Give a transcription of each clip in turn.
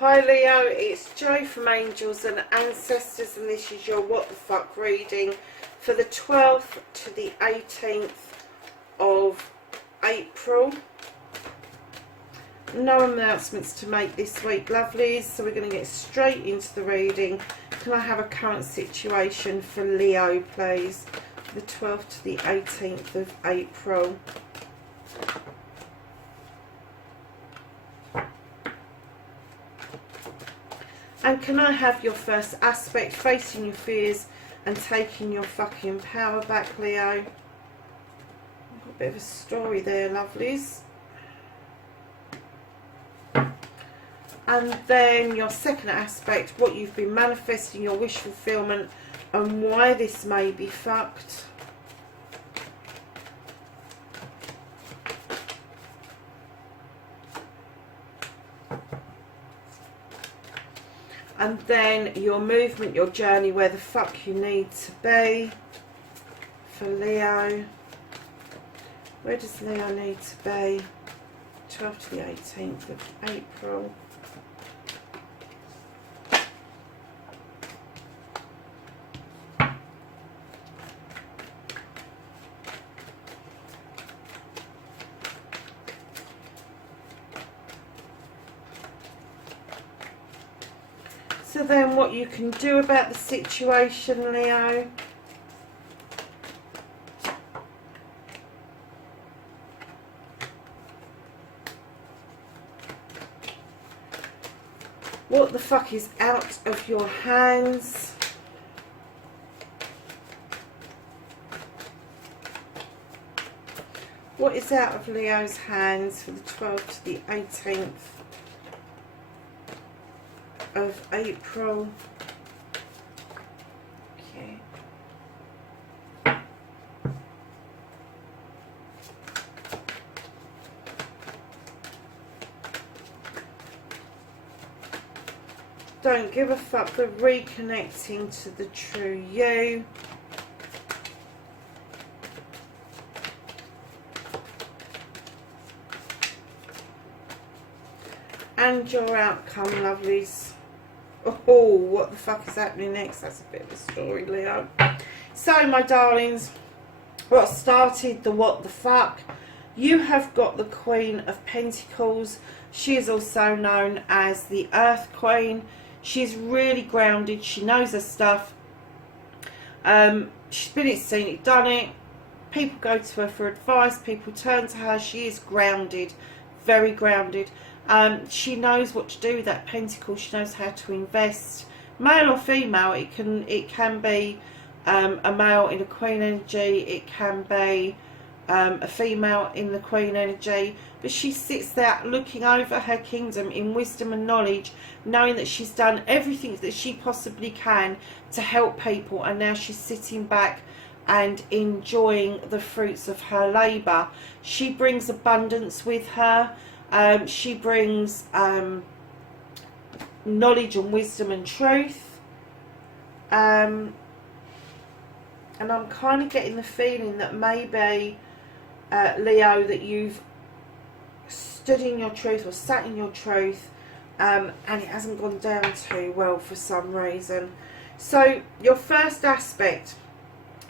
Hi Leo, it's Jo from Angels and Ancestors, and this is your What the Fuck reading for the 12th to the 18th of April. No announcements to make this week, lovelies, so we're going to get straight into the reading. Can I have a current situation for Leo, please? The 12th to the 18th of April. And can I have your first aspect, facing your fears and taking your fucking power back, Leo? I've got a bit of a story there, lovelies. And then your second aspect, what you've been manifesting, your wish fulfillment, and why this may be fucked. And then your movement, your journey, where the fuck you need to be for Leo. Where does Leo need to be? 12th to the 18th of April. So then what you can do about the situation, Leo. What the fuck is out of your hands? What is out of Leo's hands for the 12th to the 18th of April? Okay. Don't give a fuck, the reconnecting to the true you. And your outcome, lovelies. Oh, what the fuck is happening next? That's a bit of a story, Leo. So, my darlings, what started the what the fuck? You have got the Queen of Pentacles. She is also known as the Earth Queen. She's really grounded. She knows her stuff. She's been it, seen it, done it. People go to her for advice. People turn to her. She is grounded, very grounded. She knows what to do with that pentacle. She knows how to invest, male or female. It can be a male in a queen energy. It can be a female in the queen energy. But she sits there looking over her kingdom in wisdom and knowledge, knowing that she's done everything that she possibly can to help people, and now she's sitting back and enjoying the fruits of her labour. She brings abundance with her. She brings knowledge and wisdom and truth. And I'm kind of getting the feeling that maybe, Leo, that you've stood in your truth or sat in your truth, and it hasn't gone down too well for some reason. So your first aspect,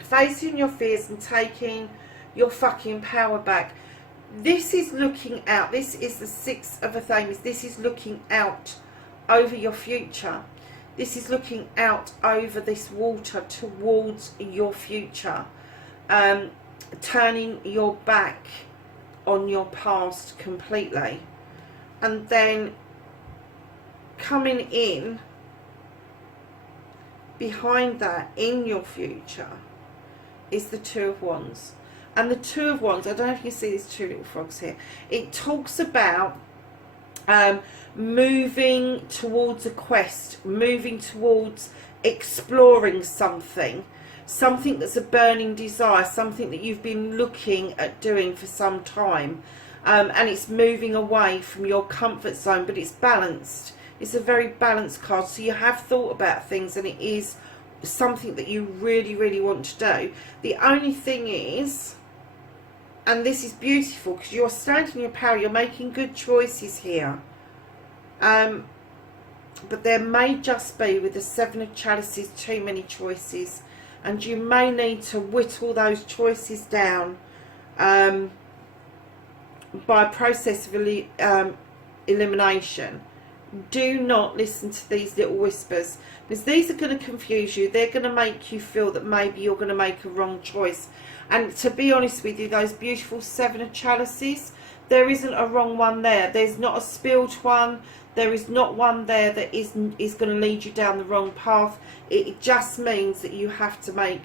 facing your fears and taking your fucking power back. This is looking out. This is the Six of Athame. This is looking out over your future. This is looking out over this water towards your future. Turning your back on your past completely. And then coming in behind that, in your future, is the Two of Wands. And the Two of Wands, I don't know if you can see these two little frogs here. It talks about moving towards a quest, moving towards exploring something. Something that's a burning desire, something that you've been looking at doing for some time. And it's moving away from your comfort zone, but it's balanced. It's a very balanced card. So you have thought about things, and it is something that you really, really want to do. The only thing is, and this is beautiful because you're standing in your power, you're making good choices here. but there may just be, with the Seven of Chalices, too many choices, and you may need to whittle those choices down by a process of elimination. Do not listen to these little whispers, because these are going to confuse you. They're going to make you feel that maybe you're going to make a wrong choice. And to be honest with you, those beautiful Seven of Chalices, there isn't a wrong one there. There's not a spilled one. There is not one there that is going to lead you down the wrong path. It just means that you have to make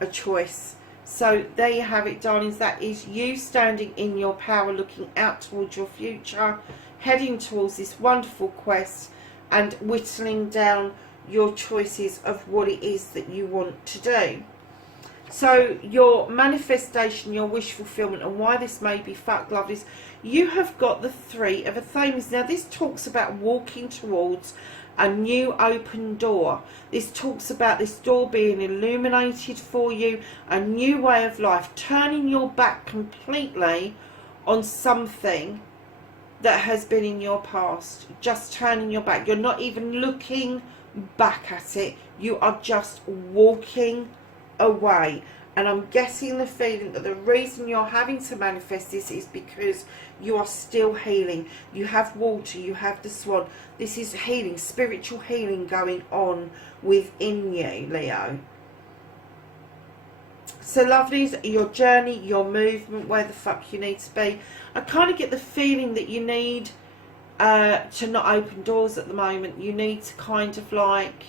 a choice. So there you have it, darlings. That is you standing in your power, looking out towards your future, heading towards this wonderful quest, and whittling down your choices of what it is that you want to do. So your manifestation, your wish fulfillment, and why this may be fuck lovelies, you have got the Three of Athenes. Now this talks about walking towards a new open door. This talks about this door being illuminated for you, a new way of life, turning your back completely on something that has been in your past. Just turning your back. You're not even looking back at it. You are just walking away. And I'm getting the feeling that the reason you're having to manifest this is because you are still healing. You have water, you have the swan. This is healing, spiritual healing going on within you, Leo. So lovelies, your journey, your movement, where the fuck you need to be. I kind of get the feeling that you need to not open doors at the moment. You need to kind of like...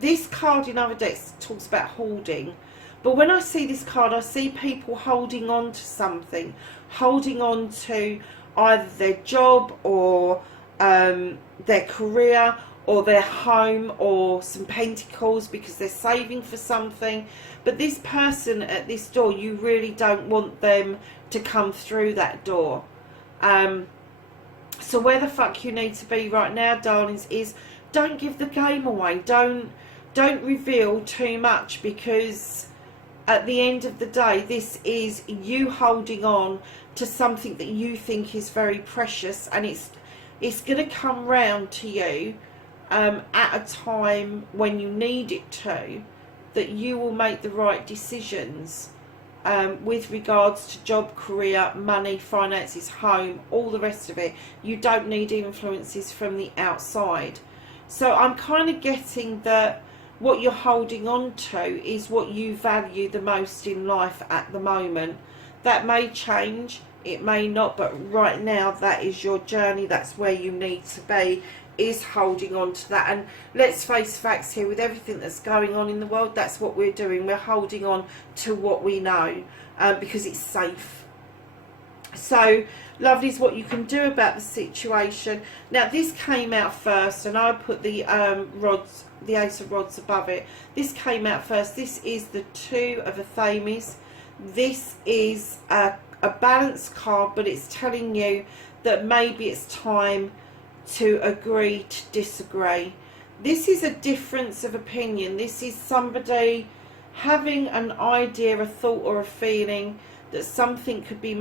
this card in other decks talks about holding. But when I see this card, I see people holding on to something. Holding on to either their job or their career or their home or some pentacles because they're saving for something. But this person at this door, you really don't want them to come through that door. So where the fuck you need to be right now, darlings, is don't give the game away. Don't reveal too much, because at the end of the day, this is you holding on to something that you think is very precious, and it's going to come round to you at a time when you need it to, that you will make the right decisions with regards to job, career, money, finances, home, all the rest of it. You don't need influences from the outside. So I'm kind of getting that what you're holding on to is what you value the most in life at the moment. That may change, it may not, but right now that is your journey. That's where you need to be, is holding on to that. And let's face facts here, with everything that's going on in the world, that's what we're doing. We're holding on to what we know because it's safe. So lovelies, what you can do about the situation. Now this came out first, and I put the rods, the Ace of Rods above it. This came out first. This is the Two of Athenes. This is a balance card, but it's telling you that maybe it's time to agree to disagree. This is a difference of opinion. This is somebody having an idea, a thought or a feeling that something could be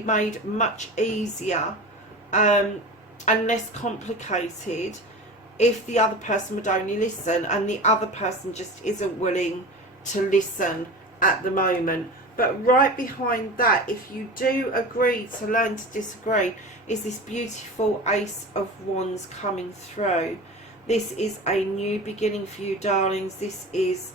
made much easier and less complicated if the other person would only listen, and the other person just isn't willing to listen at the moment. But right behind that, if you do agree to learn to disagree, is this beautiful Ace of Wands coming through. This is a new beginning for you, darlings. This is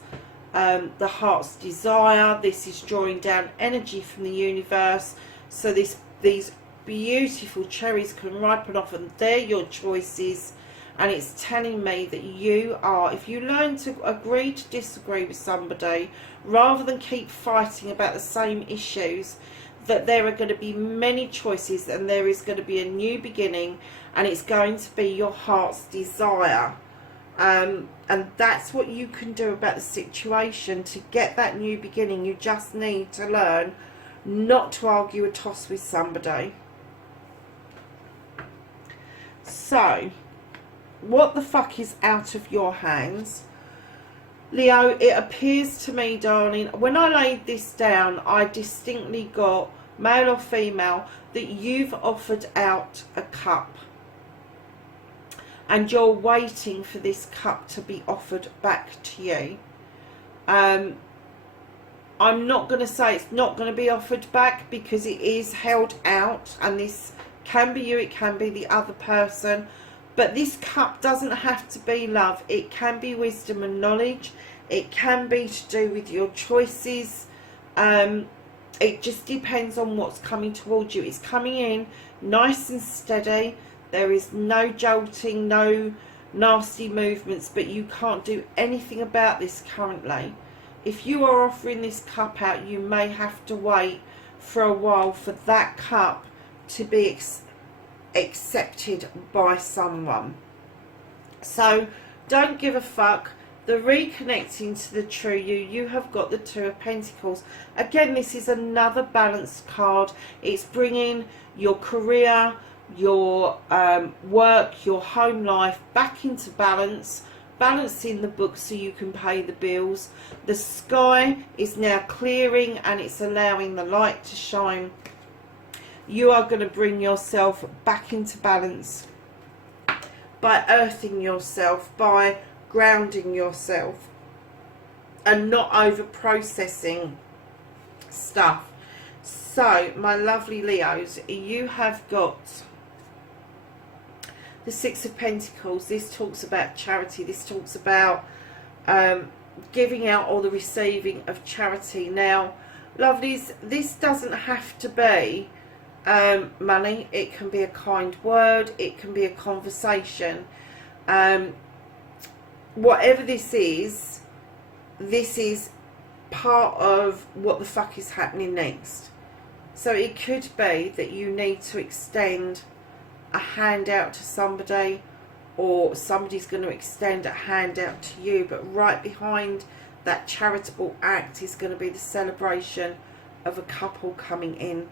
the heart's desire. This is drawing down energy from the universe, so these beautiful cherries can ripen off, and they're your choices. And it's telling me that you are, if you learn to agree to disagree with somebody rather than keep fighting about the same issues, that there are going to be many choices, and there is going to be a new beginning, and it's going to be your heart's desire. And that's what you can do about the situation to get that new beginning. You just need to learn not to argue a toss with somebody. So what the fuck is out of your hands, Leo? It appears to me, darling, when I laid this down, I distinctly got male or female, that you've offered out a cup and you're waiting for this cup to be offered back to you. I'm not going to say it's not going to be offered back, because it is held out, and this can be you, it can be the other person. But this cup doesn't have to be love. It can be wisdom and knowledge. It can be to do with your choices. It just depends on what's coming towards you. It's coming in nice and steady. There is no jolting, no nasty movements, but you can't do anything about this currently. If you are offering this cup out, you may have to wait for a while for that cup to be accepted by someone. So don't give a fuck. The reconnecting to the true you have got the Two of Pentacles. Again, this is another balanced card. It's bringing your career, your work, your home life back into balance, balancing the books so you can pay the bills. The sky is now clearing and it's allowing the light to shine. You are going to bring yourself back into balance by earthing yourself, by grounding yourself, and not over processing stuff. So my lovely Leos, you have got the Six of Pentacles. This talks about charity. This talks about giving out or the receiving of charity. Now lovelies, this doesn't have to be money. It can be a kind word, it can be a conversation. Whatever this is part of what the fuck is happening next. So it could be that you need to extend a hand out to somebody, or somebody's going to extend a hand out to you, but right behind that charitable act is going to be the celebration of a couple coming in.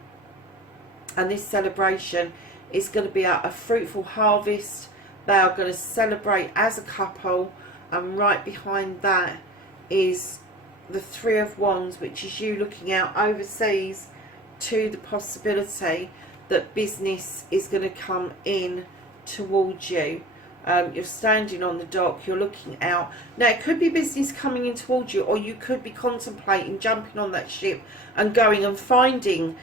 And this celebration is going to be a fruitful harvest. They are going to celebrate as a couple, and right behind that is the Three of Wands, which is you looking out overseas to the possibility that business is going to come in towards you. You're standing on the dock, you're looking out. Now it could be business coming in towards you, or you could be contemplating jumping on that ship and going and finding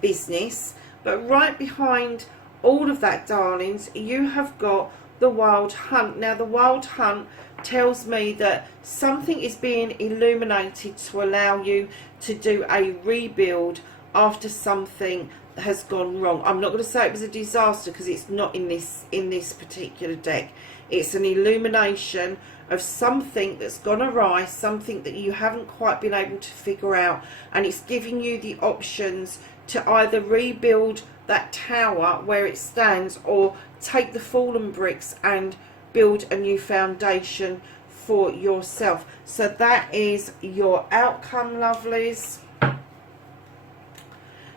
business. But right behind all of that, darlings, you have got the Wild Hunt. Now the Wild Hunt tells me that something is being illuminated to allow you to do a rebuild after something has gone wrong. I'm not going to say it was a disaster, because it's not in this particular deck. It's an illumination of something that's gone awry, something that you haven't quite been able to figure out, and it's giving you the options to either rebuild that tower where it stands, or take the fallen bricks and build a new foundation for yourself. So that is your outcome, lovelies.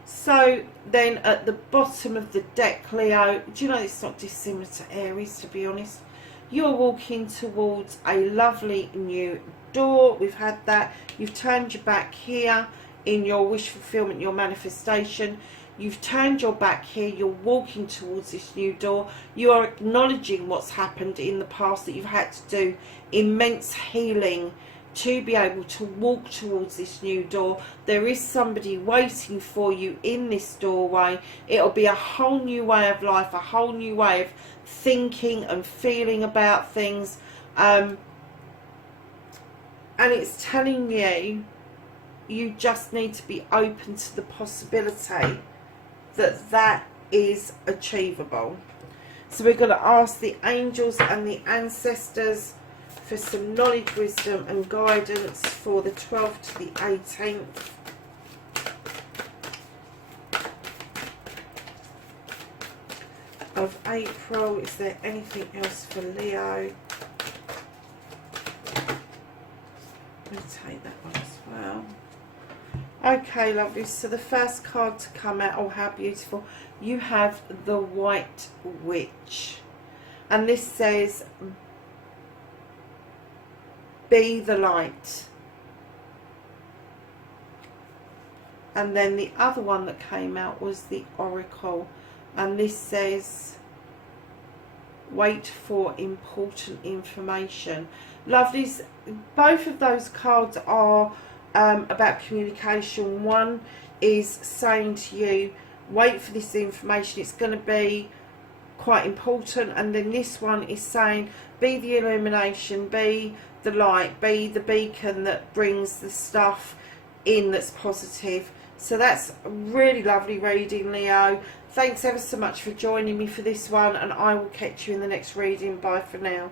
So then at the bottom of the deck, Leo, do you know it's not dissimilar to Aries, to be honest. You're walking towards a lovely new door. We've had that. You've turned your back here in your wish fulfillment, your manifestation. You've turned your back here. You're walking towards this new door. You are acknowledging what's happened in the past, that you've had to do immense healing to be able to walk towards this new door. There is somebody waiting for you in this doorway. It'll be a whole new way of life, a whole new way of thinking and feeling about things. And it's telling you, you just need to be open to the possibility that that is achievable. So we're going to ask the angels and the ancestors for some knowledge, wisdom and guidance for the 12th to the 18th. Of April. Is there anything else for Leo? We'll take that one as well. Okay, lovely. So the first card to come out, oh how beautiful, you have the White Witch, and this says be the light. And then the other one that came out was the Oracle, and this says wait for important information. Lovelies, both of those cards are about communication. One is saying to you, wait for this information, it's going to be quite important. And then this one is saying, be the illumination, be the light, be the beacon that brings the stuff in that's positive. So that's a really lovely reading, Leo. Thanks ever so much for joining me for this one, and I will catch you in the next reading. Bye for now.